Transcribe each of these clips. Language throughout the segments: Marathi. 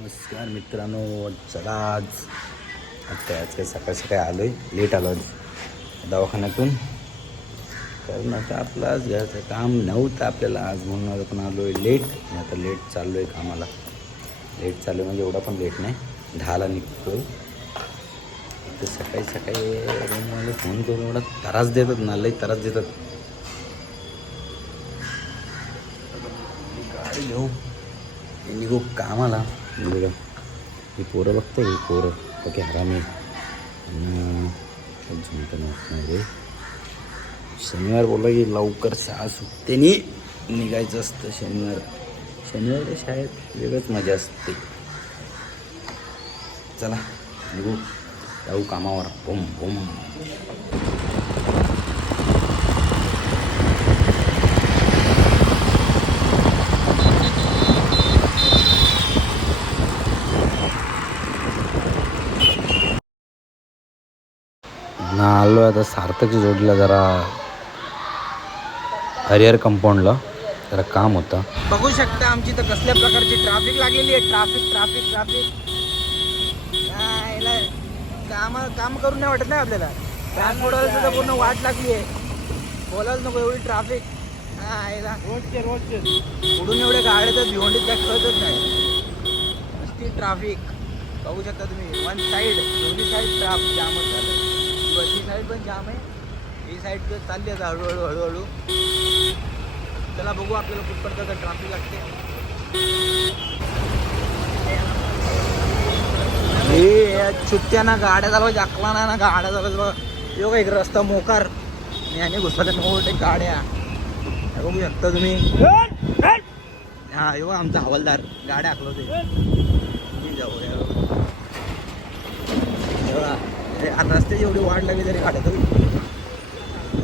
नमस्कार मित्रांनो चला आज. आज काय आज काय सकाळ सकाळी आलो आहे लेट आलो आज. दवाखान्यातून. कारण आता आपलं आज घ्यायचं काम नव्हतं आपल्याला. आज म्हणून आज म्हणजे पण आलो आहे लेट आणि आता लेट चाललो आहे कामाला. लेट चाललो म्हणजे एवढा पण लेट नाही. दहाला निघतो. तर सकाळी सकाळी रूमवाले फोन करून एवढा त्रास देतात ना लई त्रास देतात. गाडी घेऊ निघू कामाला. निघू ही पोरं बघतो ही पोरं ओके हरामी झुमतं नाही रे शनिवार बोलला की लवकर शाळा सुटते निघायचं असतं शनिवार शनिवार शाळेत वेगळंच मजा असते चला निघू जाऊ कामावर बोम बोम ना आलो आता सार्थकच्या जोडीला जरा हरिहर कंपाऊंडला जरा काम होतं. बघू शकता आमची तर कसल्या प्रकारची ट्रॅफिक लागलेली आहे. ट्रॅफिक ट्रॅफिक ट्रॅफिक काम काम करून नाही वाटत नाही आपल्याला. ट्रान्सपोर्टला सुद्धा पूर्ण वाट लागली आहे. बोलायला नको एवढी ट्रॅफिक रोजचे रोजचे. पुढून एवढे गाड्या तर भिवंडीत काय कळतच नाही. नुसती ट्रॅफिक बघू शकता तुम्ही. वन साईड दोन्ही साईड ट्राफ जामच झालं साईड पण जाम आहे. ही साईड तर चालली आहे हळूहळू हळूहळू. त्याला बघू आपल्याला कुठपर्यंत ट्रॅफिक लागते. हे चुट्ट्या ना गाड्या चालवायच्या अकला ना ना गाड्या चालवायचं यो एक रस्ता मोकार. आणि याने घुसला मोठे गाड्या. बघू शकता तुम्ही. हा यो आमचा हवालदार. गाड्या आखलवते किती जाऊ आणि रस्त्याची एवढी वाढ लागली तरी गाड्या तरी.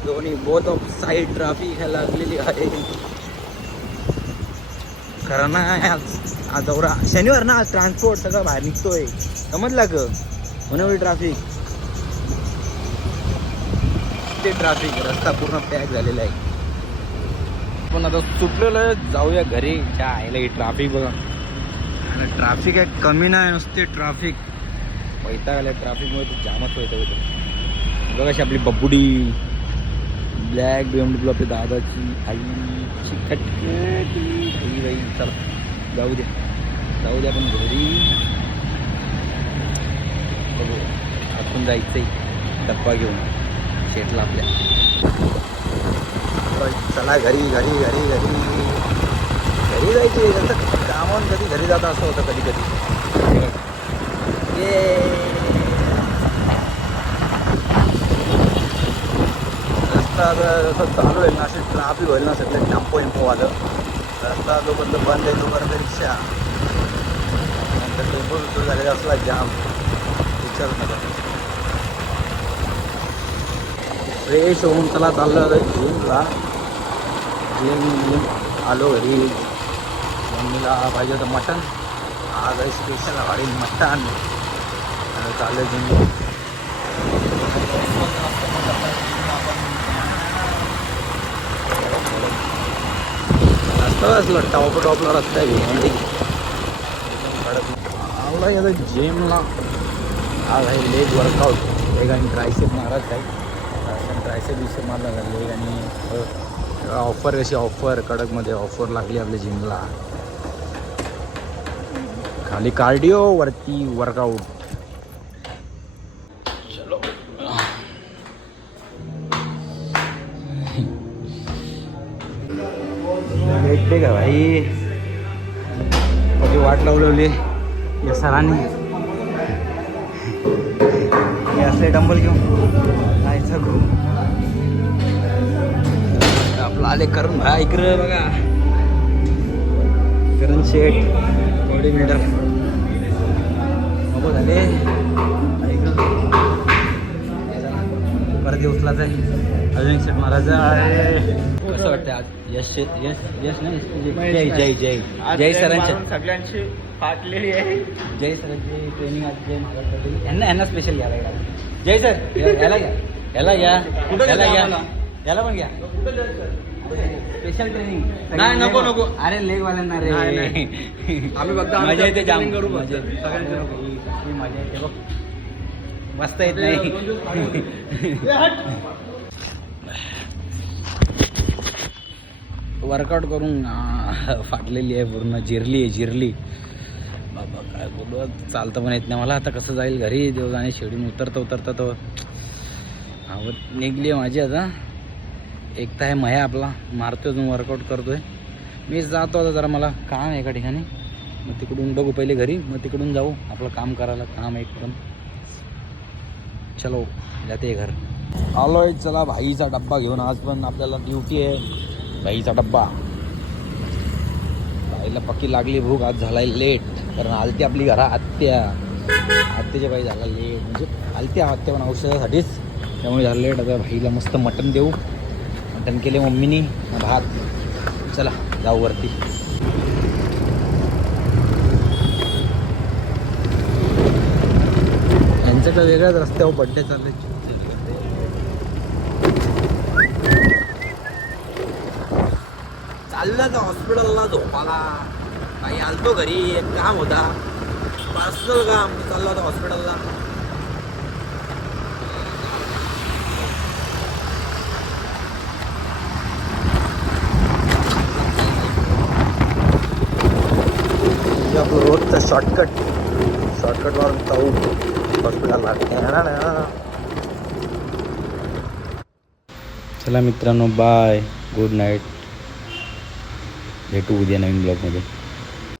दोन्ही बोथ ऑफ साईड ट्राफिक ह्या लागलेली आहे. खरं ना आज आज दौरा. शनिवार ना आज ट्रान्सपोर्ट सगळं बाहेर निघतोय. समजला ग? म्हणून एवढी ते ट्राफिक रस्ता पूर्ण पॅक झालेला आहे. पण आता सुटलेलं जाऊया घरी. काय आहे ही बघा. आणि ट्राफिक आहे कमी नाही नुसते ट्राफिक वैताग आल्या ट्रॅफिकमुळे ते जामच वैताग होतं. बघा अशी आपली बब्बुडी ब्लॅक बी एम आपल्या दादाची आईची खटकी आई बाई चला जाऊ द्या. जाऊ द्या पण घरी. बघू आपण जायचंही डब्बा घेऊन शेटला आपल्या. चला घरी घरी घरी घरी. घरी जायची जसं कामावून कधी घरी जाता असं होतं कधी कधी. रस्ता आता जसं चालू आहे ना असे ट्राफिक होईल ना सगळे टॅम्पो वेम्पो आलं रस्ता जोपर्यंत बंद आहे तोपर्यंत रिक्षा. नंतर टेम्पो सुरू झालेला असला जाम. विचार नका फ्रेश होऊन चला चाललं होतं जिमला जिम आलो घरी. मम्मीला पाहिजे होतं मटण. आज आहे स्पेशल वाढील मटण. चालेल चाललं रस्ता असला टॉप टॉपला रस्ता आहे. भिवंडी आवला याचा जिमला आज आहे लेग वर्कआउट लेग आणि ट्रायसेप मारत आहे. ट्रायसेप विषय मारला लेग आणि ऑफर कशी? ऑफर कडकमध्ये ऑफर लागली आपल्या जिमला खाली कार्डिओ वरती वर्कआउट भेटते का भाई? कधी वाट लावलवली या सरांनी. हे असले डंबल घेऊन जायचं खूप. आपलं आले करून भाई इकडं बघा. करण शेठ बॉडी बिल्डर बाबू झाले. परत उचलाच आहे. अजून शेठ महाराज आहे. कसं वाटतं आज. यश यश यश नाही जय जय जय. जय सरांच्या सगळ्यांची फाटलेली आहे. जय सरांची ट्रेनिंग आज जय महाराष्ट्र यांना यांना स्पेशल घ्यायला लागला जय सर याला घ्या. याला घ्या. याला घ्या. घ्या? याला पण घ्या. स्पेशल ट्रेनिंग नाही, नको, नको. अरे लेग वाल्यांना रे. आम्ही फक्त आमच्या मजा येते जाम. करू. मजा येते. बघ. बसता येत नाही. वर्कआउट करून फाटलेली आहे पूर्ण जिरली आहे जिरली. बाबा काय बोलू चालतं पण येत नाही. मला आता कसं जाईल घरी देवजाने शेडून उतरता उतरता तो. आवड निघली आहे माझी आता. एक तर आहे मया आपला. मारतो अजून वर्कआउट करतोय. मी जातो आता जरा मला काम आहे एका ठिकाणी. मग तिकडून बघू पहिले घरी. मग तिकडून जाऊ. आपलं काम करायला काम आहे एकदम. चलो जाते घर. आलोय चला भाईचा डब्बा घेऊन. आज पण आपल्याला ड्युटी आहे. भाईचा डब्बा बाईला पक्की लागली भूक आज झालाय लेट कारण आलती आपली घरा आत्या. आत्याच्या बाई झाला लेट म्हणजे आलत्या आत्या पण औषधासाठीच. त्यामुळे झालं लेट आता भाईला मस्त मटण देऊ. मटण केले मम्मीनी. भात. चला जाऊ वरती. यांच्याकडे वेगळ्याच रस्त्यावर बड्डे चालले. चाललं तर हॉस्पिटलला झोपाला काही आलतो घरी. एक काम होता. पर्सनल काम. चाललं होतं हॉस्पिटलला. आपलं रोजचं शॉर्टकट शॉर्टकट मारून जाऊ. हॉस्पिटलला. चला मित्रांनो bye good night भेटू उद्या नवीन ब्लॉगमध्ये